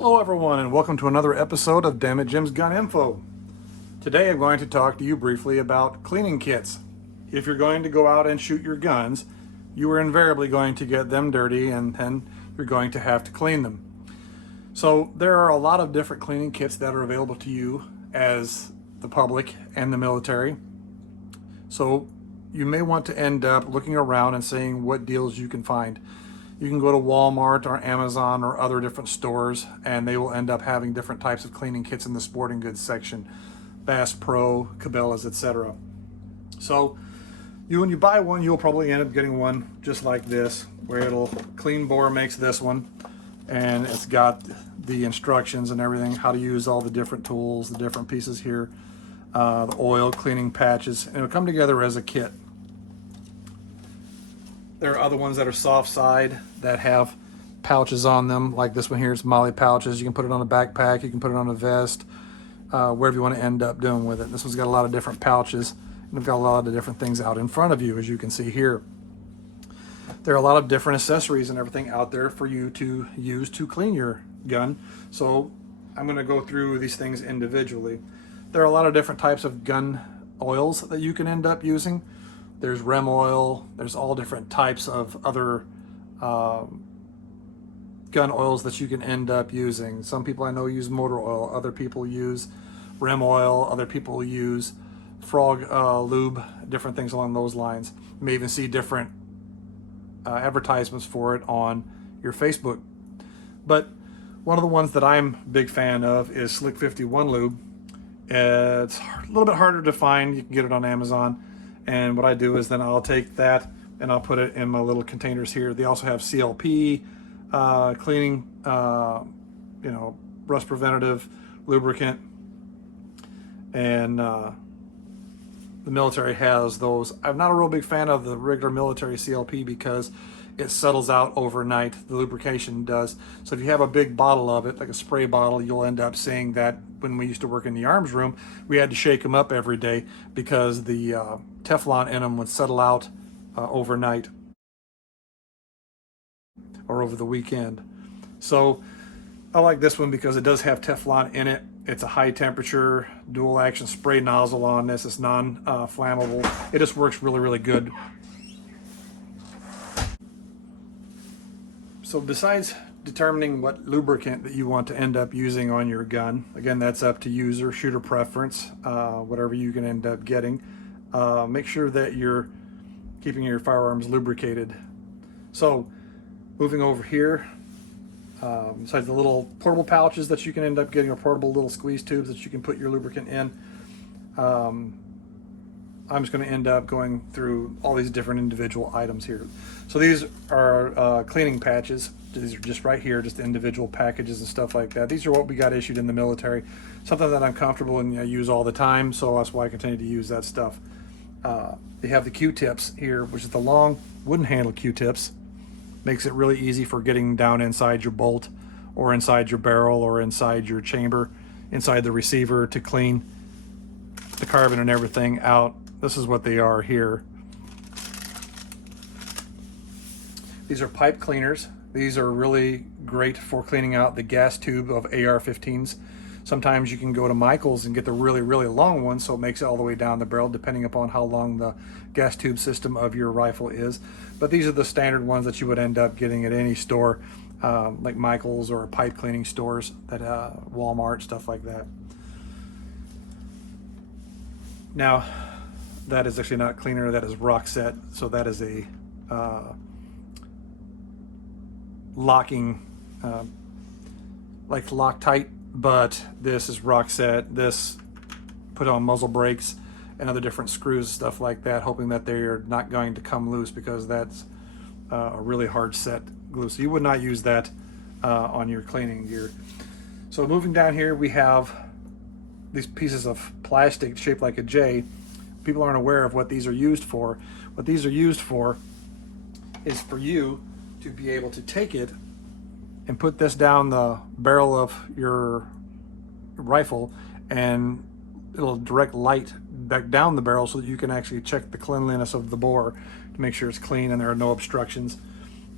Hello everyone and welcome to another episode of Dammit Jim's Gun Info. Today I'm going to talk to you briefly about cleaning kits. If you're going to go out and shoot your guns, you are invariably going to get them dirty and then you're going to have to clean them. So there are a lot of different cleaning kits that are available to you as the public and the military. So you may want to end up looking around and seeing what deals you can find. You can go to Walmart or Amazon or other different stores and they will end up having different types of cleaning kits in the sporting goods section. Bass Pro, Cabela's, etc. So when you buy one, you'll probably end up getting one just like this, where it'll Clean Bore makes this one and it's got the instructions and everything, how to use all the different tools, the different pieces here, the oil, cleaning patches, and it'll come together as a kit. There are other ones that are soft side that have pouches on them, like this one here. It's Molly pouches. You can put it on a backpack, you can put it on a vest, wherever you want to end up doing with it. This one's got a lot of different pouches, and they've got a lot of different things out in front of you, as you can see here. There are a lot of different accessories and everything out there for you to use to clean your gun. So I'm going to go through these things individually. There are a lot of different types of gun oils that you can end up using. There's REM oil, there's all different types of other gun oils that you can end up using. Some people I know use motor oil, other people use REM oil, other people use frog lube, different things along those lines. You may even see different advertisements for it on your Facebook. But one of the ones that I'm a big fan of is Slick 51 Lube. It's a little bit harder to find. You can get it on Amazon. And what I do is then I'll take that and I'll put it in my little containers here. They also have CLP, cleaning, rust preventative, lubricant, and the military has those. I'm not a real big fan of the regular military CLP because it settles out overnight. The lubrication does. So if you have a big bottle of it, like a spray bottle, you'll end up seeing that when we used to work in the arms room, we had to shake them up every day because the Teflon in them would settle out overnight or over the weekend. So I like this one because it does have Teflon in it. It's a high temperature dual action spray nozzle on this. It's non-flammable. It just works really, really good. So besides determining what lubricant that you want to end up using on your gun, again, that's up to user, shooter preference, whatever you can end up getting. Make sure that you're keeping your firearms lubricated. So moving over here, besides the little portable pouches that you can end up getting, or portable little squeeze tubes that you can put your lubricant in, I'm just going to end up going through all these different individual items here. So these are cleaning patches. These are just right here, just individual packages and stuff like that. These are what we got issued in the military. Something that I'm comfortable and I use all the time, so that's why I continue to use that stuff. They have the Q-tips here, which is the long wooden handle Q-tips. Makes it really easy for getting down inside your bolt or inside your barrel or inside your chamber, inside the receiver to clean the carbon and everything out. This is what they are here. These are pipe cleaners. These are really great for cleaning out the gas tube of AR-15s. Sometimes you can go to Michael's and get the really, really long one, so it makes it all the way down the barrel, depending upon how long the gas tube system of your rifle is. But these are the standard ones that you would end up getting at any store, like Michael's or pipe cleaning stores, that Walmart, stuff like that. Now, that is actually not cleaner, that is rock set. So that is a locking, like Loctite, but this is rock set. This put on muzzle brakes and other different screws, stuff like that, hoping that they're not going to come loose because that's a really hard set glue. So you would not use that on your cleaning gear. So moving down here, we have these pieces of plastic shaped like a J. People aren't aware of what these are used for. What these are used for is for you to be able to take it and put this down the barrel of your rifle, and it'll direct light back down the barrel so that you can actually check the cleanliness of the bore to make sure it's clean and there are no obstructions.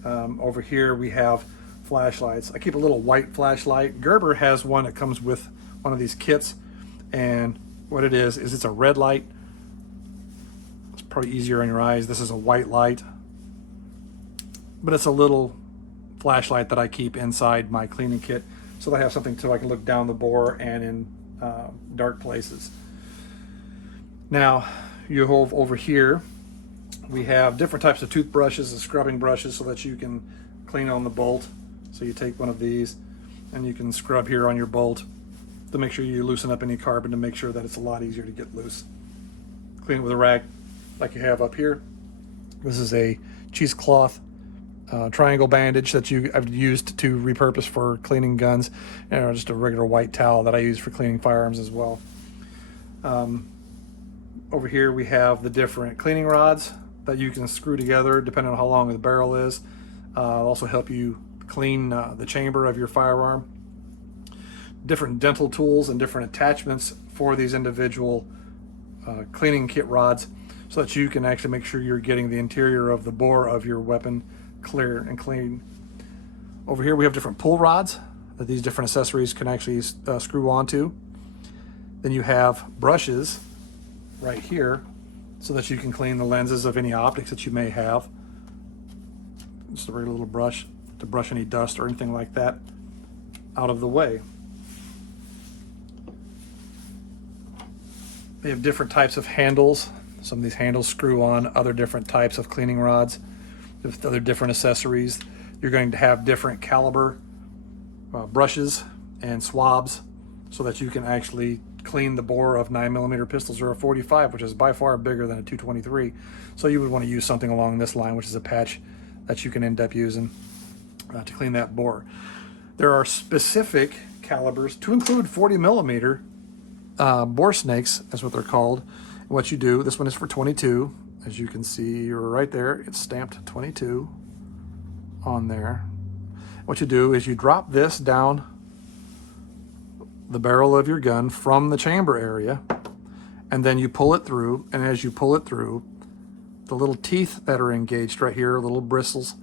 Over here we have flashlights. I keep a little white flashlight. Gerber has one that comes with one of these kits, and what it is it's a red light. It's probably easier on your eyes. This is a white light, but it's a little flashlight that I keep inside my cleaning kit so that I have something so I can look down the bore and in dark places. Now you have over here, we have different types of toothbrushes and scrubbing brushes so that you can clean on the bolt. So you take one of these and you can scrub here on your bolt to make sure you loosen up any carbon, to make sure that it's a lot easier to get loose. Clean it with a rag like you have up here. This is a cheesecloth triangle bandage that I've used to repurpose for cleaning guns, and just a regular white towel that I use for cleaning firearms as well. Over here we have the different cleaning rods that you can screw together depending on how long the barrel is. Also help you clean the chamber of your firearm. Different dental tools and different attachments for these individual cleaning kit rods so that you can actually make sure you're getting the interior of the bore of your weapon clear and clean. Over here we have different pull rods that these different accessories can actually screw onto. Then you have brushes right here so that you can clean the lenses of any optics that you may have. Just a regular little brush to brush any dust or anything like that out of the way. They have different types of handles. Some of these handles screw on other different types of cleaning rods with other different accessories. You're going to have different caliber brushes and swabs so that you can actually clean the bore of 9mm pistols or a 45, which is by far bigger than a 223. So you would want to use something along this line, which is a patch that you can end up using to clean that bore. There are specific calibers to include 40mm bore snakes, that's what they're called. And what you do, this one is for 22. As you can see right there, it's stamped 22 on there. What you do is you drop this down the barrel of your gun from the chamber area, and then you pull it through, and as you pull it through, the little teeth that are engaged right here, little bristles,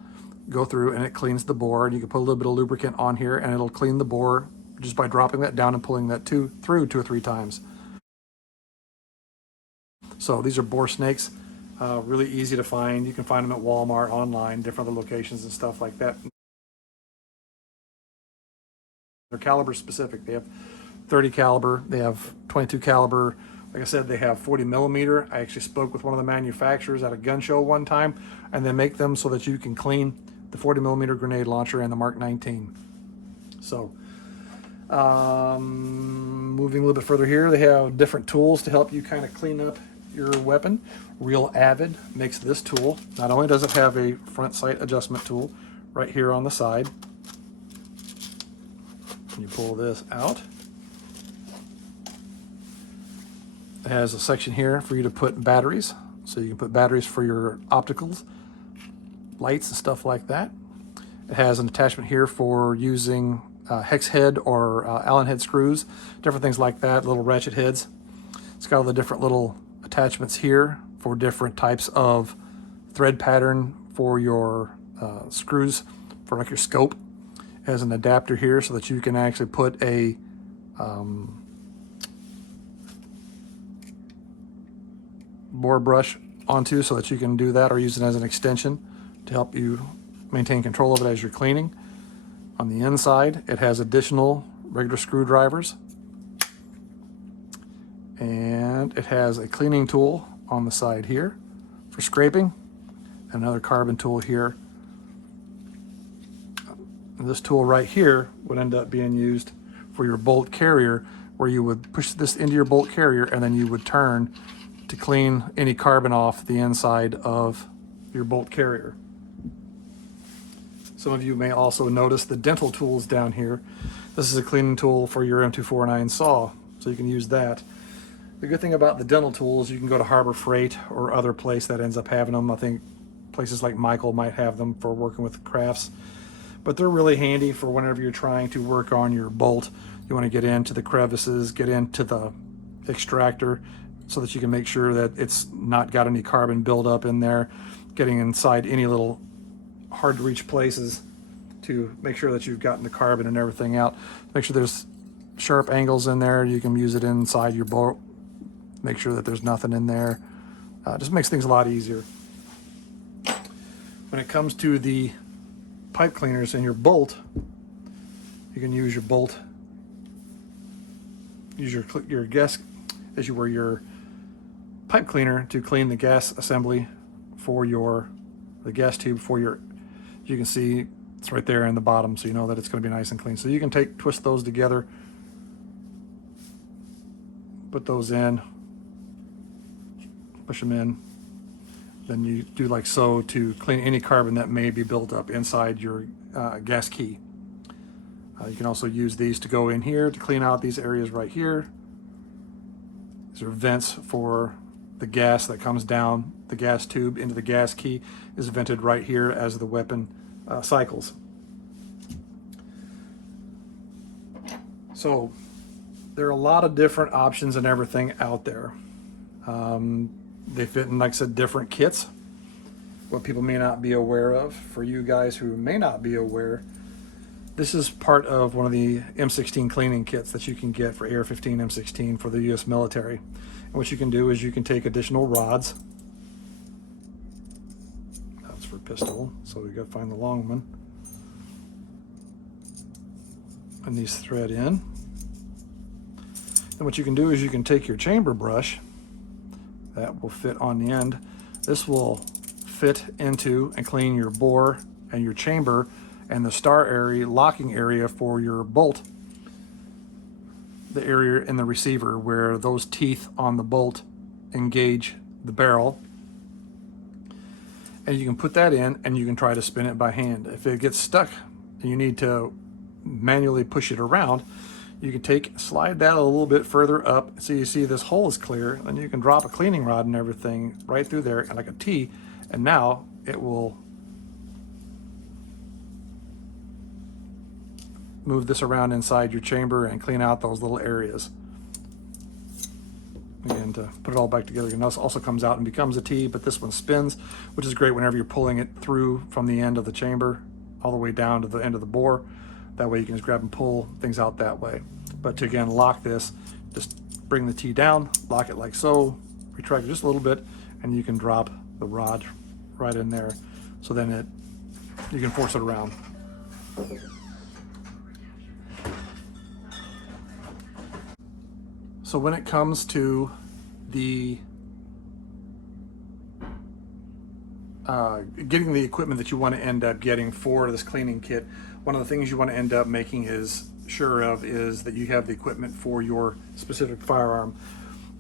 go through and it cleans the bore. And you can put a little bit of lubricant on here and it'll clean the bore just by dropping that down and pulling that through 2 or 3 times. So these are bore snakes, really easy to find. You can find them at Walmart, online, different other locations and stuff like that. They're caliber specific. They have 30 caliber, they have 22 caliber. Like I said, they have 40mm. I actually spoke with one of the manufacturers at a gun show one time, and they make them so that you can clean the 40mm grenade launcher and the Mark 19. So moving a little bit further here, they have different tools to help you kind of clean up your weapon. Real Avid makes this tool. Not only does it have a front sight adjustment tool right here on the side, you pull this out. It has a section here for you to put batteries, so you can put batteries for your opticals, lights and stuff like that. It has an attachment here for using hex head or Allen head screws, different things like that, little ratchet heads. It's got all the different little attachments here for different types of thread pattern for your screws for like your scope. It has an adapter here so that you can actually put a bore brush onto, so that you can do that or use it as an extension to help you maintain control of it as you're cleaning. On the inside, it has additional regular screwdrivers, and it has a cleaning tool on the side here for scraping, and another carbon tool here. And this tool right here would end up being used for your bolt carrier, where you would push this into your bolt carrier and then you would turn to clean any carbon off the inside of your bolt carrier. Some of you may also notice the dental tools down here. This is a cleaning tool for your M249 saw, so you can use that. The good thing about the dental tools, you can go to Harbor Freight or other place that ends up having them. I think places like Michael might have them for working with crafts, but they're really handy for whenever you're trying to work on your bolt. You want to get into the crevices, get into the extractor, so that you can make sure that it's not got any carbon buildup in there, getting inside any little hard to reach places to make sure that you've gotten the carbon and everything out. Make sure there's sharp angles in there. You can use it inside your bolt. Make sure that there's nothing in there. Just makes things a lot easier. When it comes to the pipe cleaners and your bolt, you can use your bolt, use your gas, as you were your pipe cleaner to clean the gas assembly for the gas tube for your, you can see it's right there in the bottom, so you know that it's going to be nice and clean. So you can twist those together, put those in, push them in, then you do like so to clean any carbon that may be built up inside your gas key. You can also use these to go in here to clean out these areas right here. These are vents for the gas that comes down the gas tube into the gas key, is vented right here as the weapon cycles. So there are a lot of different options and everything out there. They fit in, like I said, different kits. What people may not be aware of, for you guys who may not be aware, this is part of one of the M16 cleaning kits that you can get for AR-15 M16 for the U.S. military. And what you can do is you can take additional rods. That's for pistol, so we got to find the long one. And these thread in. And what you can do is you can take your chamber brush that will fit on the end. This will fit into and clean your bore and your chamber and the star area, locking area for your bolt, the area in the receiver where those teeth on the bolt engage the barrel. And you can put that in and you can try to spin it by hand. If it gets stuck and you need to manually push it around, you can slide that a little bit further up so you see this hole is clear, and you can drop a cleaning rod and everything right through there like a T, and now it will move this around inside your chamber and clean out those little areas. Again, to put it all back together, and this also comes out and becomes a T, but this one spins, which is great whenever you're pulling it through from the end of the chamber all the way down to the end of the bore. That way you can just grab and pull things out that way. But to again lock this, just bring the T down, lock it like so, retract it just a little bit, and you can drop the rod right in there. So then you can force it around. So when it comes to the getting the equipment that you want to end up getting for this cleaning kit, one of the things you want to end up making is that you have the equipment for your specific firearm.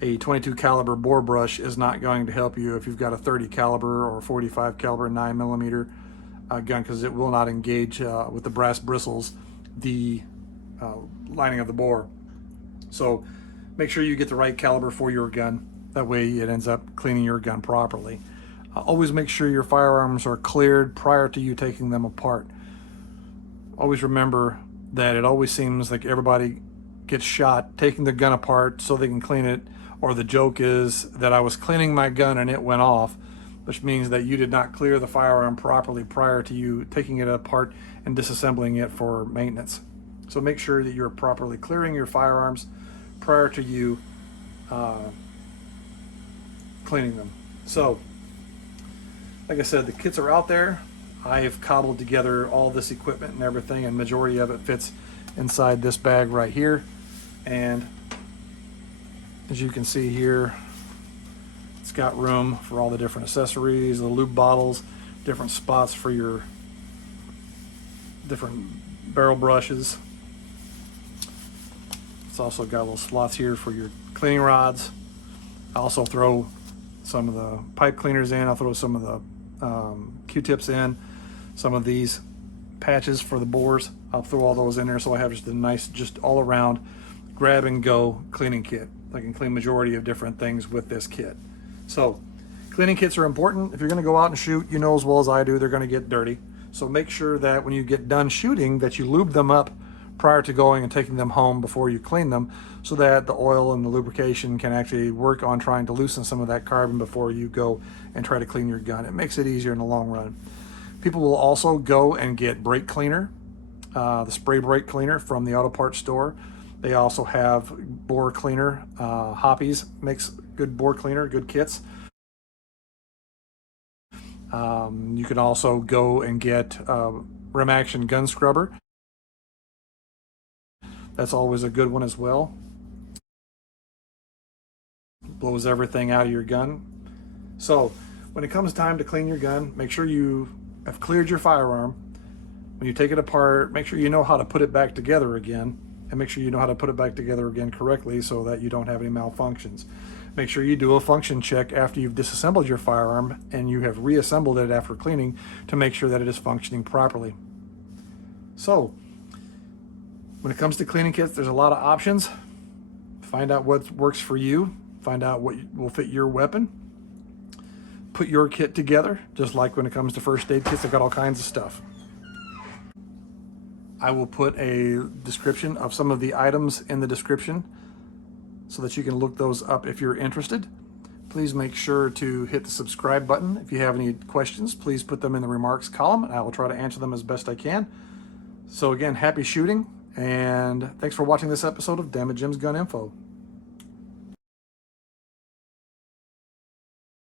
A 22 caliber bore brush is not going to help you if you've got a 30 caliber or 45 caliber 9mm gun, because it will not engage with the brass bristles the lining of the bore. So make sure you get the right caliber for your gun. That way it ends up cleaning your gun properly. Always make sure your firearms are cleared prior to you taking them apart. Always remember that it always seems like everybody gets shot taking their gun apart so they can clean it, or the joke is that I was cleaning my gun and it went off, which means that you did not clear the firearm properly prior to you taking it apart and disassembling it for maintenance. So make sure that you're properly clearing your firearms prior to you cleaning them. So like I said, the kits are out there. I have cobbled together all this equipment and everything, and majority of it fits inside this bag right here. And as you can see here, it's got room for all the different accessories, the lube bottles, different spots for your different barrel brushes. It's also got little slots here for your cleaning rods. I also throw some of the pipe cleaners in. I'll throw some of the Q-tips in, some of these patches for the bores. I'll throw all those in there, so I have just a nice, just all around grab and go cleaning kit. I can clean majority of different things with this kit. So cleaning kits are important. If you're going to go out and shoot, you know as well as I do, they're going to get dirty. So make sure that when you get done shooting that you lube them up prior to going and taking them home before you clean them, so that the oil and the lubrication can actually work on trying to loosen some of that carbon before you go and try to clean your gun. It makes it easier in the long run. People will also go and get brake cleaner the spray brake cleaner from the auto parts store. They also have bore cleaner. Hoppies makes good bore cleaner, good kits. You can also go and get rim action gun scrubber. That's always a good one as well. Blows everything out of your gun. So when it comes time to clean your gun, make sure you have cleared your firearm. When you take it apart, make sure you know how to put it back together again, and make sure you know how to put it back together again correctly so that you don't have any malfunctions. Make sure you do a function check after you've disassembled your firearm and you have reassembled it after cleaning to make sure that it is functioning properly. So when it comes to cleaning kits, there's a lot of options. Find out what works for you. Find out what will fit your weapon. Put your kit together, just like when it comes to first aid kits, they've got all kinds of stuff. I will put a description of some of the items in the description so that you can look those up if you're interested. Please make sure to hit the subscribe button. If you have any questions, please put them in the remarks column and I will try to answer them as best I can. So again, happy shooting, and thanks for watching this episode of Dammit Jim's Gun Info.